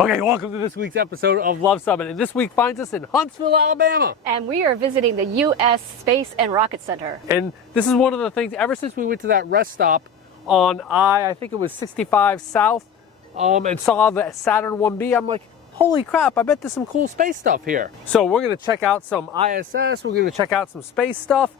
Okay, welcome to this week's episode of Luv Subbin, and this week finds us in Huntsville, Alabama. And we are visiting the U.S. Space and Rocket Center. And this is one of the things, ever since we went to that rest stop on I think it was 65 South, and saw the Saturn V, I'm like, holy crap, I bet there's some cool space stuff here. So we're gonna check out some ISS, we're gonna check out some space stuff,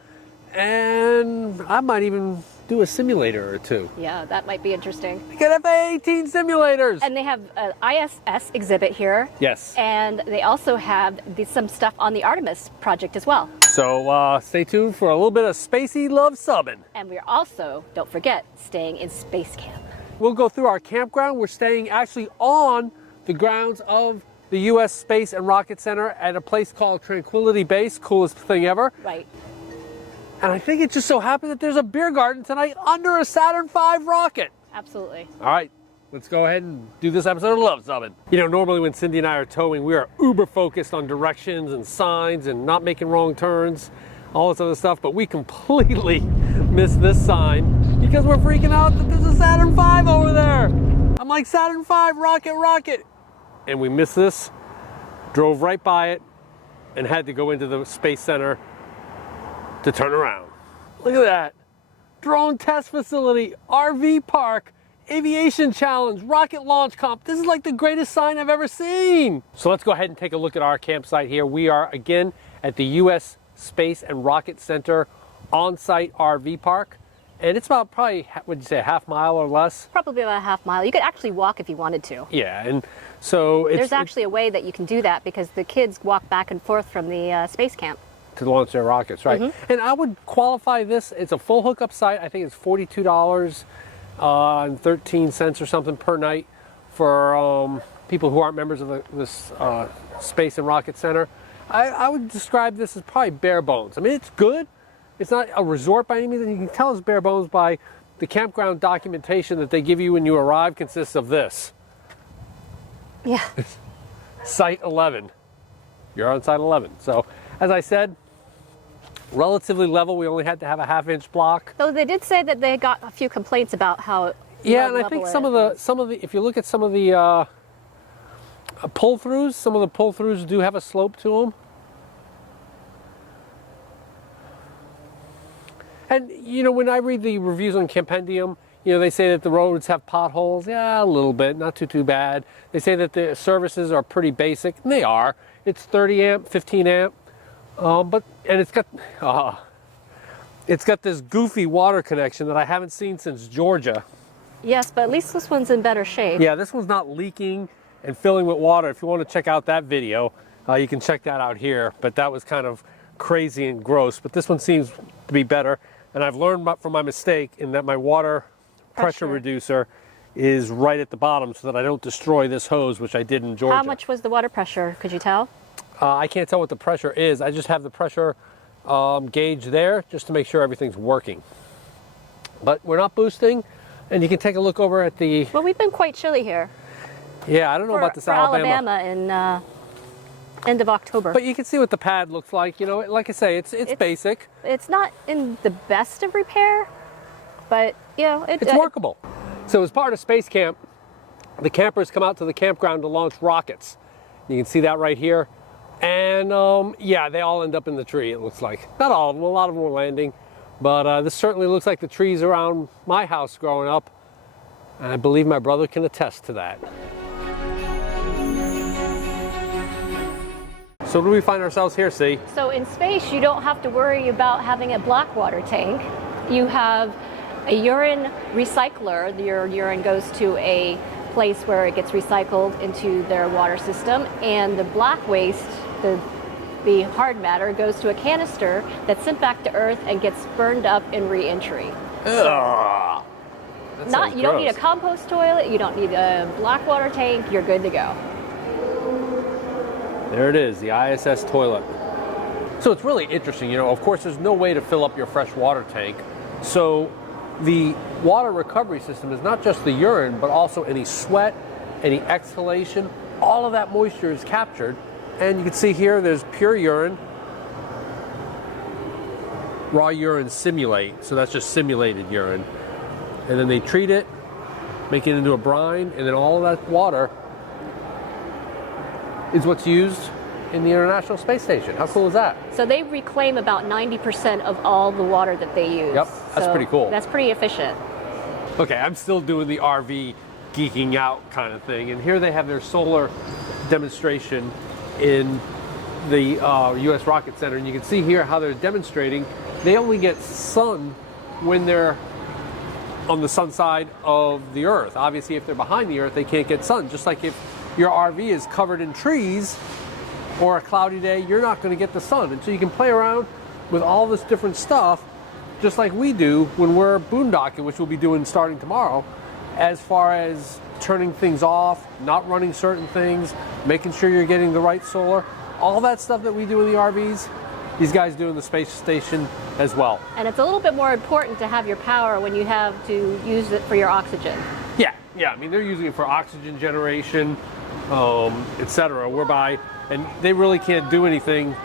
and I might even do a simulator or two. Yeah, that might be interesting. They got FA-18 simulators. And they have an ISS exhibit here. Yes. And they also have some stuff on the Artemis project as well. So stay tuned for a little bit of spacey Luv Subbin. And we're also, don't forget, staying in space camp. We'll go through our campground. We're staying actually on the grounds of the U.S. Space and Rocket Center at a place called Tranquility Base, coolest thing ever. Right. And I think it just so happened that there's a Biergarten tonight under a Saturn V rocket. Absolutely. All right, let's go ahead and do this episode of Luv Subbin. You know, normally when Cindy and I are towing, we are uber focused on directions and signs and not making wrong turns, all this other stuff, but we completely missed this sign because we're freaking out that there's a Saturn V over there. I'm like, Saturn V, rocket, rocket. And we missed this, drove right by it, and had to go into the Space Center to turn around. Look at that. Drone test facility, RV park, aviation challenge, rocket launch comp. This is like the greatest sign I've ever seen. So let's go ahead and take a look at our campsite here. We are again at the U.S. Space and Rocket Center on-site RV park. And it's about probably, what'd you say, a half mile or less? Probably about a half mile. You could actually walk if you wanted to. Yeah, and so there's actually a way that you can do that because the kids walk back and forth from the space camp to launch their rockets, right? Mm-hmm. And I would qualify this, it's a full hookup site. I think it's $42 and 13 cents or something per night for people who aren't members of this Space and Rocket Center. I would describe this as probably bare bones. I mean, it's good. It's not a resort by any means, and you can tell it's bare bones by the campground documentation that they give you when you arrive consists of this. Yeah. Site 11. You're on site 11. So, as I said, relatively level. We only had to have a half-inch block. Though they did say that they got a few complaints about how. Yeah, and I think some of the if you look at some of the pull-throughs, some of the pull-throughs do have a slope to them. And you know, when I read the reviews on Campendium, you know, they say that the roads have potholes. Yeah, a little bit, not too bad. They say that the services are pretty basic, and they are. It's 30 amp, 15 amp. And it's got this goofy water connection that I haven't seen since Georgia. Yes, but at least this one's in better shape. Yeah, this one's not leaking and filling with water. If you want to check out that video, you can check that out here. But that was kind of crazy and gross. But this one seems to be better. And I've learned from my mistake in that my water pressure reducer is right at the bottom so that I don't destroy this hose, which I did in Georgia. How much was the water pressure? Could you tell? I can't tell what the pressure is. I just have the pressure gauge there just to make sure everything's working. But we're not boosting, and you can take a look over at the... Well, we've been quite chilly here. Yeah, I don't know about this Alabama in end of October. But you can see what the pad looks like. You know, like I say, it's basic. It's not in the best of repair, but you know, it's workable. So as part of Space Camp, the campers come out to the campground to launch rockets. You can see that right here. And yeah, they all end up in the tree, it looks like. Not all of them, a lot of them were landing. But this certainly looks like the trees around my house growing up. And I believe my brother can attest to that. So do we find ourselves here, see? So in space, you don't have to worry about having a black water tank. You have a urine recycler. Your urine goes to a place where it gets recycled into their water system, and the black waste, the hard matter, goes to a canister that's sent back to Earth and gets burned up in re-entry. Ugh. You don't need a compost toilet, you don't need a black water tank, you're good to go. There it is, the ISS toilet. So it's really interesting, you know, of course there's no way to fill up your fresh water tank. So the water recovery system is not just the urine, but also any sweat, any exhalation, all of that moisture is captured. And you can see here, there's pure urine, raw urine simulate, so that's just simulated urine. And then they treat it, make it into a brine, and then all of that water is what's used in the International Space Station. How cool is that? So they reclaim about 90% of all the water that they use. Yep, that's So pretty cool. That's pretty efficient. Okay, I'm still doing the RV geeking out kind of thing, and here they have their solar demonstration in the U.S. Rocket Center, and you can see here how they're demonstrating. They only get sun when they're on the sun side of the Earth. Obviously, if they're behind the Earth, they can't get sun. Just like if your RV is covered in trees or a cloudy day, you're not going to get the sun. And so you can play around with all this different stuff, just like we do when we're boondocking, which we'll be doing starting tomorrow, as far as turning things off, not running certain things, making sure you're getting the right solar. All that stuff that we do in the RVs, these guys do in the space station as well. And it's a little bit more important to have your power when you have to use it for your oxygen. Yeah, I mean, they're using it for oxygen generation, etc. Whereby, and they really can't do anything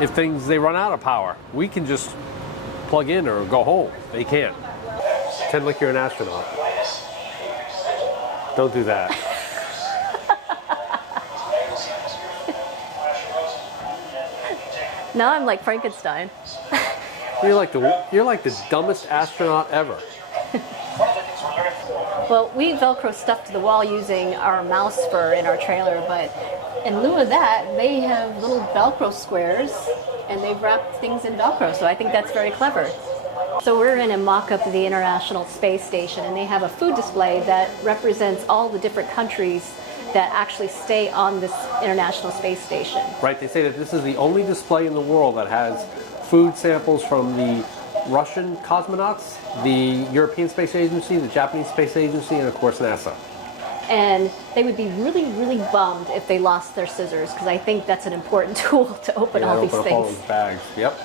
if they run out of power. We can just plug in or go home. They can't. Pretend like you're an astronaut. Don't do that. Now I'm like Frankenstein. You're like the dumbest astronaut ever. Well, we Velcro stuff to the wall using our mouse fur in our trailer, but in lieu of that, they have little Velcro squares, and they've wrapped things in Velcro, so I think that's very clever. So we're in a mock-up of the International Space Station, and they have a food display that represents all the different countries that actually stay on this International Space Station. Right, they say that this is the only display in the world that has food samples from the Russian cosmonauts, the European Space Agency, the Japanese Space Agency, and of course NASA. And they would be really, really bummed if they lost their scissors, because I think that's an important tool to open all these open up all things. those bags. Yep.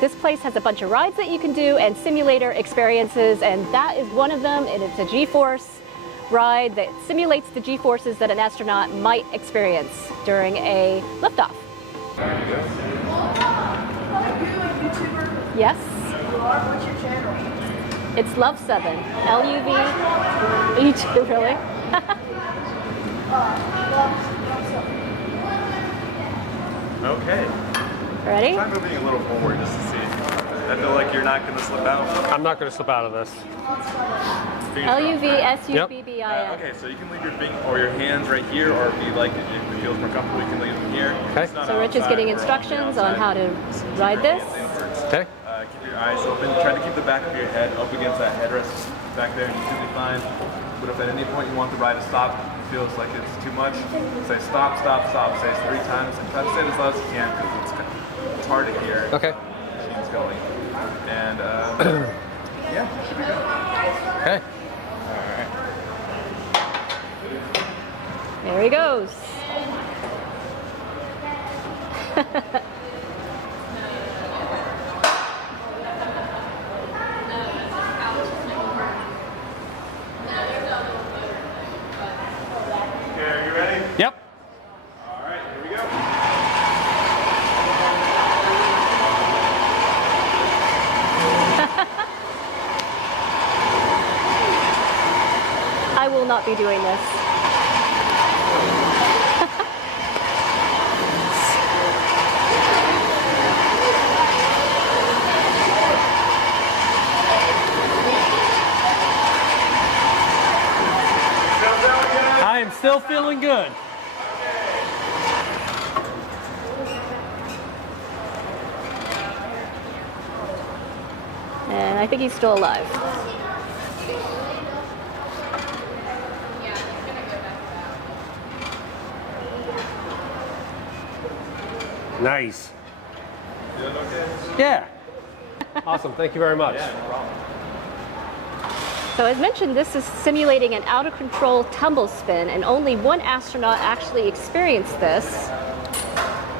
This place has a bunch of rides that you can do and simulator experiences, and that is one of them, and it's a G-force ride that simulates the G-forces that an astronaut might experience during a liftoff. Yes? What's your channel? It's Luv Subbin. L-U-V. You too, really? Okay. Ready? Try moving a little forward just to see. I feel like you're not going to slip out. I'm not going to slip out of this. L-U-V-S-U-B-B-I-N. Okay, so you can leave your or your hands right here, or if you like, if it feels more comfortable, you can leave them here. Okay. So Rich is getting instructions on how to ride this. Okay. Keep your eyes open. Try to keep the back of your head up against that headrest back there, and you should be fine. But if at any point you want the ride to stop, it feels like it's too much, say stop, stop, stop. Say it 3 times, and try to say it as loud as you can, because it's hard to hear. Okay. The machine's going. And yeah, it should be good. Okay. There he goes. Okay, are you ready? Yep. All right, here we go. I will not be doing this. I am still feeling good. And I think he's still alive. Nice. Feeling okay? Yeah. Awesome. Thank you very much. Yeah, no problem. So as mentioned, this is simulating an out-of-control tumble spin, and only one astronaut actually experienced this,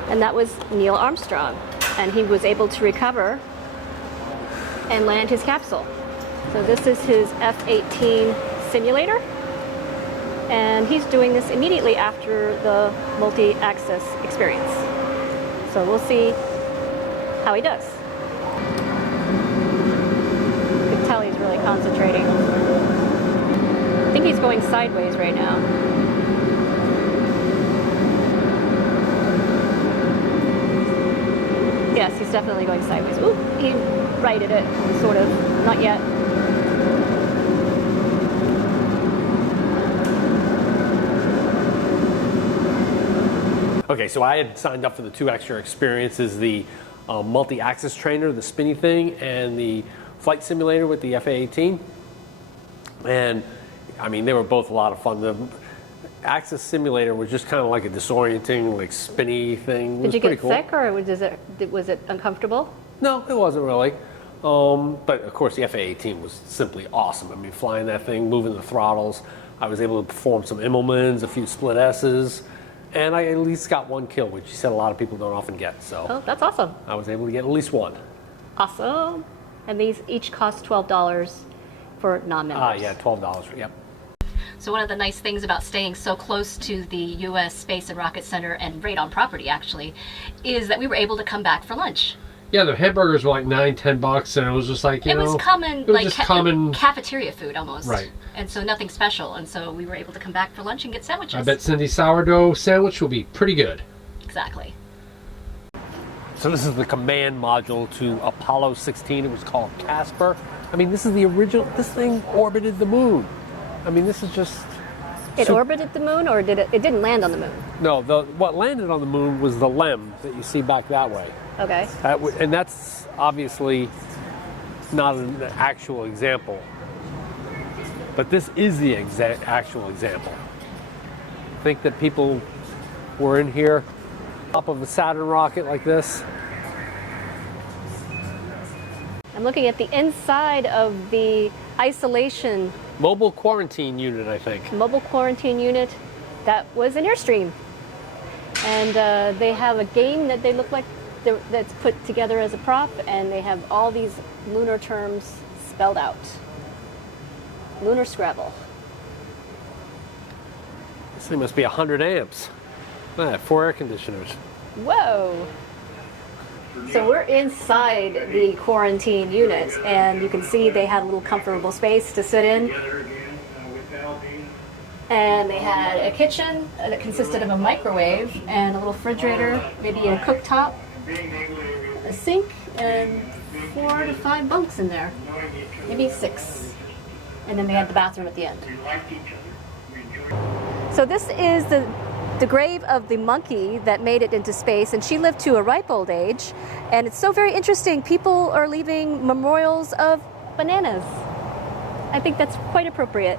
and that was Neil Armstrong. And he was able to recover and land his capsule. So this is his F-18 simulator, and he's doing this immediately after the multi-axis experience. So we'll see how he does. You can tell he's really concentrating. I think he's going sideways right now. Yes, he's definitely going sideways. Ooh, he righted it, sort of. Not yet. Okay, so I had signed up for the 2 extra experiences, the multi-axis trainer, the spinny thing, and the flight simulator with the F-18. And I mean, they were both a lot of fun. The axis simulator was just kind of like a disorienting, like spinny thing. It was Did you pretty get cool. sick, or was it uncomfortable? No, it wasn't really. But of course, the F-18 was simply awesome. I mean, flying that thing, moving the throttles. I was able to perform some Immelmans, a few split S's, and I at least got 1 kill, which you said a lot of people don't often get. So Oh, that's awesome. I was able to get at least 1. Awesome. And these each cost $12 for non-members. Ah, yeah, $12. Yep. So one of the nice things about staying so close to the U.S. Space and Rocket Center, and right on property actually, is that we were able to come back for lunch. Yeah, the hamburgers were like $9-10, and it was just like, It was common, it was like just common cafeteria food almost. Right. And so nothing special, and so we were able to come back for lunch and get sandwiches. I bet Cindy's sourdough sandwich will be pretty good. Exactly. So this is the command module to Apollo 16. It was called Casper. I mean, this is the original. This thing orbited the moon. I mean, this is just. It orbited the moon, or did it? It didn't land on the moon. No, what landed on the moon was the LEM that you see back that way. Okay. And that's obviously not an actual example. But this is the actual example. Think that people were in here, top of a Saturn rocket like this. I'm looking at the inside of the isolation Mobile quarantine unit, I think. mobile quarantine unit. That was an Airstream. And they have a game that they look like that's put together as a prop, and they have all these lunar terms spelled out. Lunar Scrabble. This thing must be 100 amps. 4 air conditioners. Whoa! So we're inside the quarantine unit, and you can see they had a little comfortable space to sit in. And they had a kitchen that consisted of a microwave and a little refrigerator, maybe a cooktop, a sink, and 4 to 5 bunks in there. Maybe 6. And then they had the bathroom at the end. So this is the grave of the monkey that made it into space, and she lived to a ripe old age. And it's so very interesting. People are leaving memorials of bananas. I think that's quite appropriate.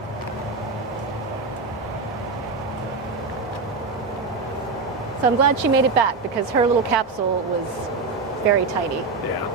So I'm glad she made it back, because her little capsule was very tiny. Yeah.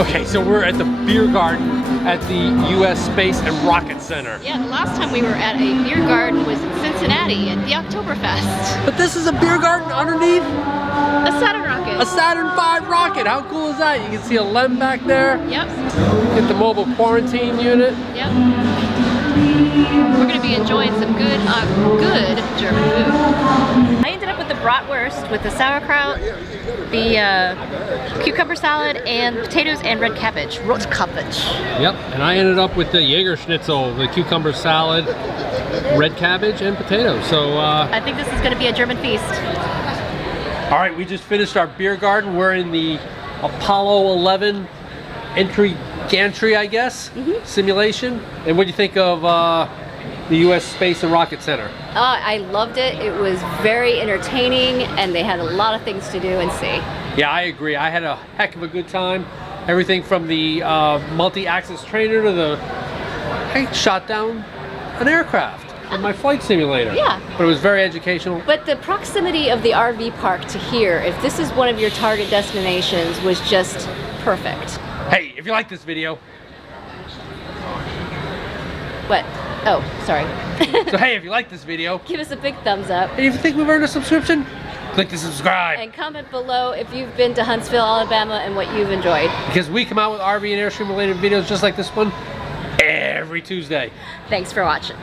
Okay, so we're at the Biergarten at the U.S. Space and Rocket Center. Yeah, the last time we were at a Biergarten was in Cincinnati at the Oktoberfest. But this is a Biergarten underneath A Saturn rocket. a Saturn V rocket. How cool is that? You can see a LEM back there. Yep. Get the mobile quarantine unit. Yep. We're going to be enjoying some good German food. I ended up with the bratwurst with the sauerkraut, the cucumber salad, and potatoes and red cabbage. Rote cabbage. Yep, and I ended up with the Jaeger schnitzel, the cucumber salad, red cabbage, and potatoes. So, I think this is going to be a German feast. all right, we just finished our Biergarten. We're in the Apollo 11 gantry, I guess, simulation. And what do you think of the U.S. Space and Rocket Center? I loved it. It was very entertaining, and they had a lot of things to do and see. Yeah, I agree. I had a heck of a good time. Everything from the multi-axis trainer to I shot down an aircraft in my flight simulator. Yeah. But it was very educational. But the proximity of the RV park to here, if this is one of your target destinations, was just perfect. Hey, if you like this video, What? Oh, sorry. So hey, if you like this video, Give us a big thumbs up. and if you think we've earned a subscription, click the subscribe. And comment below if you've been to Huntsville, Alabama, and what you've enjoyed. Because we come out with RV and Airstream related videos just like this one every Tuesday. Thanks for watching.